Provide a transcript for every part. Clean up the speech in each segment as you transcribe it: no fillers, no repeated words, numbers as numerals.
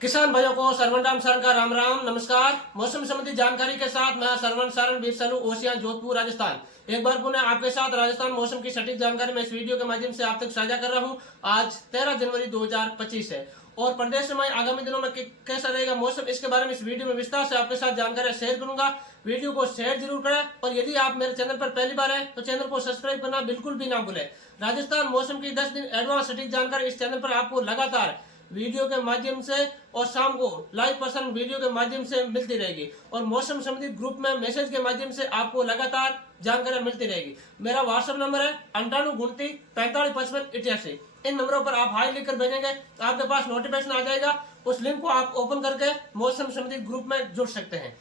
किसान भाइयों को सरवन राम सर का राम राम नमस्कार। मौसम संबंधी जानकारी के साथ मैं सरवन सारण बीर सलू ओसियां जोधपुर राजस्थान एक बार पुनः आपके साथ राजस्थान मौसम की सटीक जानकारी में इस वीडियो के माध्यम से आप तक साझा कर रहा हूं। आज 13 जनवरी 2025 है और प्रदेश में आगामी दिनों में कैसा रहेगा मौसम, इसके बारे में इस वीडियो में विस्तार से आपके साथ जानकारी शेयर करूंगा। वीडियो को शेयर जरूर करें और यदि आप मेरे चैनल पर पहली बार हैं तो चैनल को सब्सक्राइब करना बिल्कुल भी ना भूलें। राजस्थान मौसम की 10 दिन एडवांस सटीक जानकारी इस चैनल पर आपको लगातार वीडियो के माध्यम से और शाम को लाइव पर्सन वीडियो के माध्यम से मिलती रहेगी और मौसम संबंधित ग्रुप में मैसेज के माध्यम से आपको लगातार जानकारी मिलती रहेगी। मेरा व्हाट्सएप नंबर है 9829455588। इन नंबरों पर आप हाई लिखकर भेजेंगे आपके पास नोटिफिकेशन आ जाएगा। उस लिंक को आप ओपन करके मौसम संबंधित ग्रुप में जुड़ सकते हैं।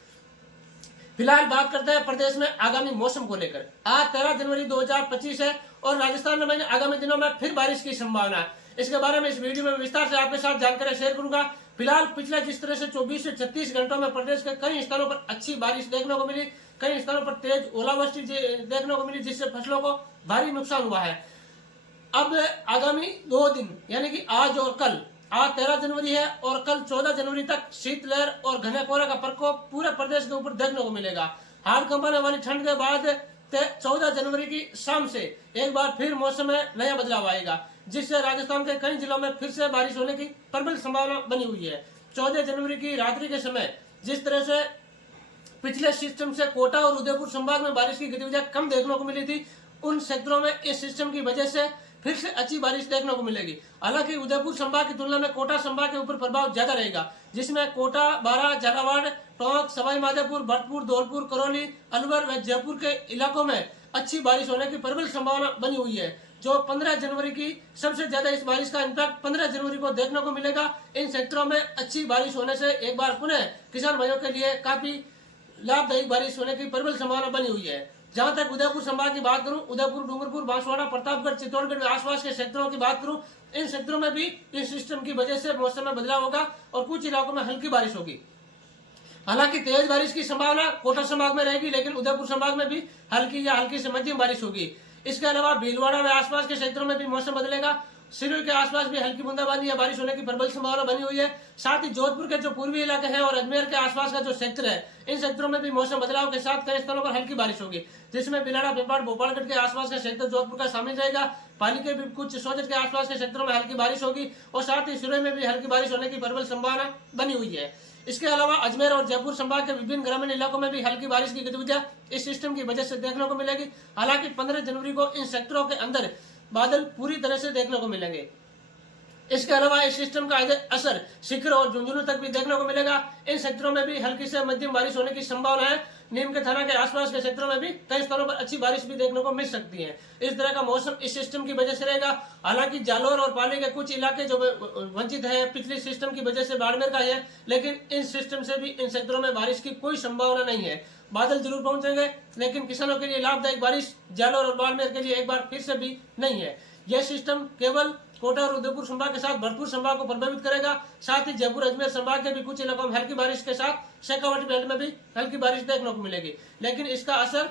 फिलहाल बात करते हैं प्रदेश में आगामी मौसम को लेकर। आज 13 जनवरी 2025 है और राजस्थान में आगामी दिनों में फिर बारिश की संभावना है। इसके बारे में इस वीडियो में विस्तार से आपके साथ जानकारी शेयर करूंगा। फिलहाल पिछले जिस तरह से 24 से 36 घंटों में प्रदेश के कई स्थानों पर अच्छी बारिश देखने को मिली, कई स्थानों पर तेज ओलावृष्टि देखने को मिली, जिससे फसलों को भारी नुकसान हुआ है। अब आगामी 2 दिन यानी कि आज और कल, आज 13 जनवरी है और कल 14 जनवरी तक शीतलहर और घने कोहरे का प्रकोप पूरे प्रदेश के ऊपर देखने को मिलेगा। हाड़ कंपाने वाली ठंड के बाद 14 जनवरी की शाम से एक बार फिर मौसम में नया बदलाव आएगा, जिससे राजस्थान के कई जिलों में फिर से बारिश होने की प्रबल संभावना बनी हुई है। 14 जनवरी की रात्रि के समय जिस तरह से पिछले सिस्टम से कोटा और उदयपुर संभाग में बारिश की गतिविधियां कम देखने को मिली थी, उन क्षेत्रों में इस सिस्टम की वजह से फिर से अच्छी बारिश देखने को मिलेगी। हालांकि उदयपुर संभाग की तुलना में कोटा संभाग के ऊपर प्रभाव ज्यादा रहेगा, जिसमें कोटा, बारां, झालावाड़, टोंक, सवाई माधोपुर, भरतपुर, धौलपुर, करौली, अलवर व जयपुर के इलाकों में अच्छी बारिश होने की प्रबल संभावना बनी हुई है। जो 15 जनवरी की सबसे ज्यादा इस बारिश का इम्पैक्ट 15 जनवरी को देखने को मिलेगा। इन क्षेत्रों में अच्छी बारिश होने से एक बार पुनः किसान भाइयों के लिए काफी लाभदायक बारिश होने की प्रबल संभावना बनी हुई है। जहां तक उदयपुर संभाग की बात करूं, उदयपुर, डूंगरपुर, बांसवाड़ा, प्रतापगढ़, चित्तौड़गढ़ आसपास के क्षेत्रों की बात करूं, इन क्षेत्रों में भी इस सिस्टम की वजह से मौसम में बदलाव होगा और कुछ इलाकों में हल्की बारिश होगी। हालांकि तेज बारिश की संभावना कोटा संभाग में रहेगी, लेकिन उदयपुर संभाग में भी हल्की या हल्की से मध्यम बारिश होगी। इसके अलावा भीलवाड़ा व आसपास के क्षेत्रों में भी मौसम बदलेगा। सिरोही के आसपास भी हल्की बूंदाबांदी या बारिश होने की प्रबल संभावना बनी हुई है। साथ ही जोधपुर के जो पूर्वी इलाके हैं और अजमेर के आसपास का जो क्षेत्र है, इन क्षेत्रों में भी मौसम बदलाव के साथ कई स्थानों पर हल्की बारिश होगी, जिसमें बिलाड़ा, पिपराड़, भोपालगढ़ के आसपास का क्षेत्र जोधपुर का शामिल रहेगा। पाली के भी कुछ सोजत के आसपास के क्षेत्रों में हल्की बारिश होगी और साथ ही सिरोही में भी हल्की बारिश होने की प्रबल संभावना बनी हुई है। इसके अलावा अजमेर और जयपुर संभाग के विभिन्न ग्रामीण इलाकों में भी हल्की बारिश की गतिविधियां इस सिस्टम की वजह से देखने को मिलेगी। हालांकि 15 जनवरी को इन सेक्टरों के अंदर बादल पूरी तरह से देखने को मिलेंगे। इसके अलावा इस सिस्टम का असर शिखर और झुंझुनू तक भी देखने को मिलेगा। इन क्षेत्रों में भी हल्की से मध्यम बारिश होने की संभावना है। नीम के थाना के आसपास के क्षेत्रों में भी कई स्थानों पर अच्छी बारिश भी देखने को मिल सकती है। इस तरह का मौसम इस सिस्टम की वजह से रहेगा। हालांकि जालौर और पाली के कुछ इलाके जो वंचित है पिछले सिस्टम की वजह से बाड़मेर का है, लेकिन इन सिस्टम से भी इन क्षेत्रों में बारिश की कोई संभावना नहीं है। बादल जरूर पहुंचेंगे, लेकिन किसानों के लिए लाभदायक बारिश जालौर और बाड़मेर के लिए एक बार फिर से भी नहीं है। यह सिस्टम केवल कोटा और उदयपुर संभाग के साथ भरतपुर संभाग को प्रभावित करेगा। साथ ही जयपुर, अजमेर संभाग के भी कुछ इलाकों में हल्की बारिश के साथ शेखावाटी बेल्ट में भी हल्की बारिश देखने को मिलेगी, लेकिन इसका असर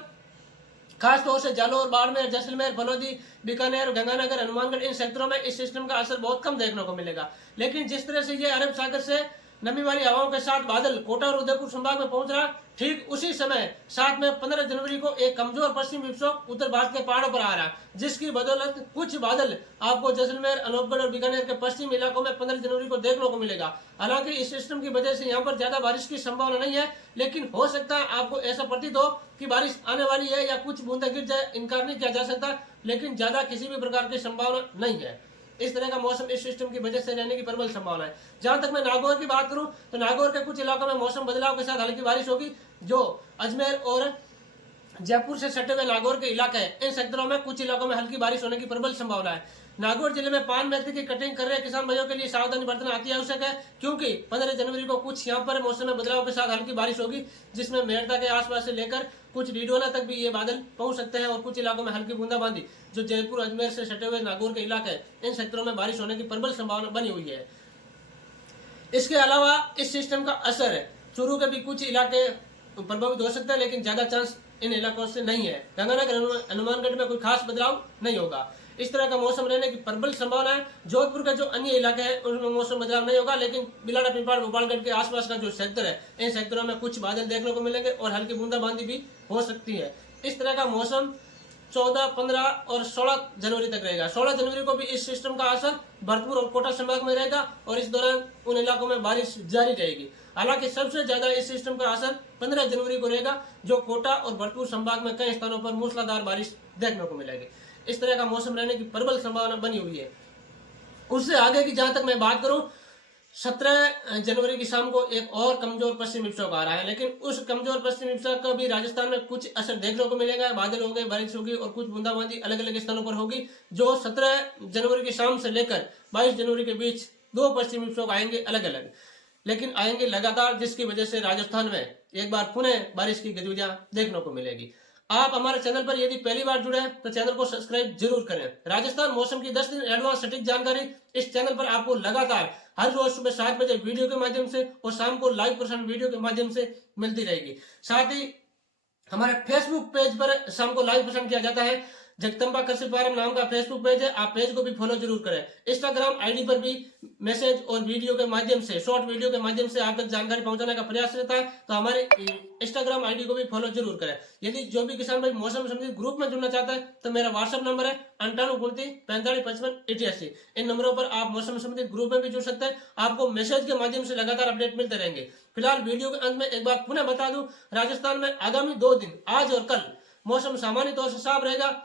खासतौर से जालौर, बाड़मेर, जैसलमेर, बलौदी, बीकानेर, गंगानगर, हनुमानगढ़ इन क्षेत्रों में इस सिस्टम का असर बहुत कम देखने को मिलेगा। लेकिन जिस तरह से ये अरब सागर से नमी वाली हवाओं के साथ बादल कोटा और उदयपुर संभाग में पहुंच रहा, ठीक उसी समय साथ में 15 जनवरी को एक कमजोर पश्चिमी विक्षोभ उत्तर भारत के पहाड़ों पर आ रहा है, जिसकी बदौलत कुछ बादल आपको जैसलमेर, अनूपगढ़ और बीकानेर के पश्चिमी इलाकों में 15 जनवरी को देखने को मिलेगा। हालांकि इस सिस्टम की वजह से यहाँ पर ज्यादा बारिश की संभावना नहीं है, लेकिन हो सकता है आपको ऐसा प्रतीत हो कि बारिश आने वाली है या कुछ बूंदा गिर जाए, इनकार नहीं किया जा सकता, लेकिन ज्यादा किसी भी प्रकार की संभावना नहीं है। इस तरह का मौसम इस सिस्टम की वजह से रहने की प्रबल संभावना है। जहां तक मैं नागौर की बात करूं तो नागौर के कुछ इलाकों में मौसम बदलाव के साथ हल्की बारिश होगी। जो अजमेर और जयपुर से सटे हुए नागौर के इलाके हैं, इन सेक्टरों में कुछ इलाकों में हल्की बारिश होने की प्रबल संभावना है। नागौर जिले में पान मेथी की कटिंग कर रहे किसान भाइयों के लिए सावधानी बरतना अति आवश्यक है, क्योंकि 15 जनवरी को कुछ यहाँ पर मौसम में बदलाव के साथ हल्की बारिश होगी, जिसमें मेड़ता के आसपास से लेकर कुछ डीडोला तक भी ये बादल पहुंच सकते हैं और कुछ इलाकों में हल्की बूंदाबांदी। जो जयपुर, अजमेर से सटे हुए नागौर के इलाके हैं, इन क्षेत्रों में बारिश होने की प्रबल संभावना बनी हुई है। इसके अलावा इस सिस्टम का असर चूरू के भी कुछ इलाके प्रभावित हो सकते हैं, लेकिन ज्यादा चांस इन इलाकों से नहीं है। गंगानगर, हनुमानगढ़ में कोई खास बदलाव नहीं होगा। इस तरह का मौसम रहने की प्रबल संभावना है। जोधपुर के जो अन्य इलाके हैं उनमें मौसम बदलाव नहीं होगा, लेकिन बिलाड़ा, पिपराड़, गोपालगंज के आसपास का जो सेक्टर है, इन सेक्टरों में कुछ बादल देखने को मिलेंगे और हल्की बूंदाबांदी भी हो सकती है। इस तरह का मौसम 14, 15 और 16 जनवरी तक रहेगा। 16 जनवरी को भी इस सिस्टम का असर भरतपुर और कोटा संभाग में रहेगा और इस दौरान उन इलाकों में बारिश जारी रहेगी। हालांकि सबसे ज्यादा इस सिस्टम का असर 15 जनवरी को रहेगा, जो कोटा और भरतपुर संभाग में कई स्थानों पर मूसलाधार बारिश देखने को मिलेगी। इस तरह का मौसम रहने की प्रबल संभावना बनी हुई है। उससे आगे की जहां तक मैं बात करूं, 17 जनवरी की शाम को एक और कमजोर पश्चिमी विक्षोभ आ रहा है, लेकिन उस कमजोर पश्चिमी विक्षोभ का भी राजस्थान में कुछ असर देखने को मिलेगा। बादल होंगे, बारिश होगी और कुछ बूंदाबांदी अलग अलग स्थानों पर होगी। जो 17 जनवरी की शाम से लेकर 22 जनवरी के बीच 2 पश्चिमी विक्षोभ आएंगे अलग अलग, लेकिन आएंगे लगातार, जिसकी वजह से राजस्थान में एक बार पुनः बारिश की गतिविधियां देखने को मिलेगी। आप हमारे चैनल पर यदि पहली बार जुड़े हैं तो चैनल को सब्सक्राइब जरूर करें। राजस्थान मौसम की 10 दिन एडवांस सटीक जानकारी इस चैनल पर आपको लगातार हर रोज सुबह 7 बजे वीडियो के माध्यम से और शाम को लाइव प्रसारण वीडियो के माध्यम से मिलती रहेगी। साथ ही हमारे फेसबुक पेज पर शाम को लाइव प्रसारण किया जाता है। जगदम्बा कृषि फार्म नाम का फेसबुक पेज है, आप पेज को भी फॉलो जरूर करें। इंस्टाग्राम आईडी पर भी मैसेज और वीडियो के माध्यम से, शॉर्ट वीडियो के माध्यम से आप तक जानकारी पहुंचाने का प्रयास रहता है, तो हमारे इंस्टाग्राम आईडी को भी फॉलो जरूर करें। यदि जो भी किसान भाई मौसम संबंधित ग्रुप में जुड़ना चाहता है तो मेरा व्हाट्सएप नंबर है 9829455588। इन नंबरों पर आप मौसम संबंधित ग्रुप में भी जुड़ सकते हैं। आपको मैसेज के माध्यम से लगातार अपडेट मिलते रहेंगे। फिलहाल वीडियो के अंत में एक बात पुनः बता दूं, राजस्थान में आगामी 2 दिन आज और कल मौसम सामान्य तौर से साफ रहेगा।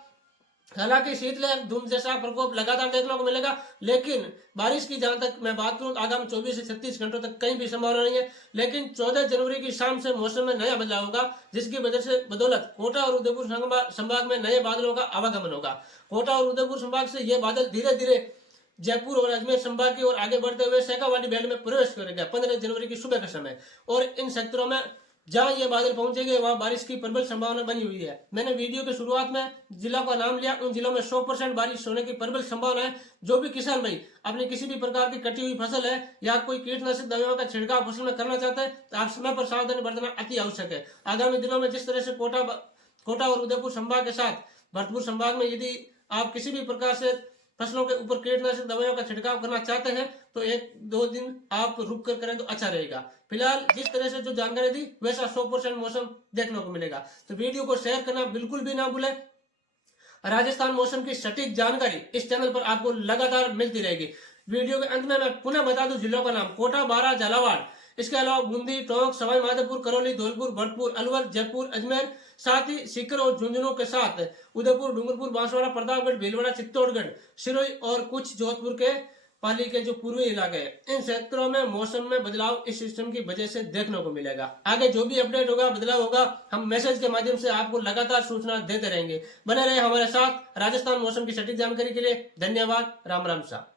हालांकि शीतलहर धुंध जैसा प्रकोप लगातार देखने को मिलेगा, लेकिन बारिश की जहां तक मैं बात करूं आगामी 24 से 36 घंटों तक कहीं भी संभावना नहीं है। लेकिन 14 जनवरी की शाम से मौसम में नया बदलाव होगा, जिसकी वजह से बदौलत कोटा और उदयपुर संभाग में नए बादलों का आवागमन होगा। कोटा और उदयपुर संभाग से ये बादल धीरे धीरे जयपुर और अजमेर संभाग की ओर आगे बढ़ते हुए शेखावाटी बेल्ट में प्रवेश करेगा 15 जनवरी की सुबह का समय, और इन सेक्टरों में जहां ये बादल पहुंचेंगे वहां बारिश की प्रबल संभावना बनी हुई है। मैंने वीडियो के शुरुआत में जिला का नाम लिया, उन जिलों में 100% बारिश होने की प्रबल संभावना है। जो भी किसान भाई अपनी किसी भी प्रकार की कटी हुई फसल है या कोई कीटनाशक दवाओं का छिड़काव फसल में करना चाहते हैं तो आप समय पर सावधानी बरतना अति आवश्यक है। आगामी दिनों में जिस तरह से कोटा और उदयपुर संभाग के साथ भरतपुर संभाग में यदि आप किसी भी प्रकार से फसलों के ऊपर कीटनाशक दवाइयों का छिड़काव करना चाहते हैं तो 1-2 दिन आप रुक कर करें तो अच्छा रहेगा। फिलहाल जिस तरह से जो जानकारी दी वैसा 100% मौसम देखने को मिलेगा, तो वीडियो को शेयर करना बिल्कुल भी ना भूलें। राजस्थान मौसम की सटीक जानकारी इस चैनल पर आपको लगातार मिलती रहेगी। वीडियो के अंत में मैं पुनः बता दूं जिलों का नाम, कोटा, बारां, झालावाड़, इसके अलावा बूंदी, टोंक, सवाई माधोपुर, करौली, धौलपुर, भरतपुर, अलवर, जयपुर, अजमेर, साथ ही सीकर और झुंझुनू के साथ उदयपुर, डूंगरपुर, बांसवाड़ा, प्रतापगढ़, भीलवाड़ा, चित्तौड़गढ़, सिरोही और कुछ जोधपुर के पाली के जो पूर्वी इलाके हैं, इन क्षेत्रों में मौसम में बदलाव इस सिस्टम की वजह से देखने को मिलेगा। आगे जो भी अपडेट होगा, बदलाव होगा, हम मैसेज के माध्यम से आपको लगातार सूचना देते रहेंगे। बने रहे हमारे साथ। राजस्थान मौसम की सटीक जानकारी के लिए धन्यवाद। राम राम साहब।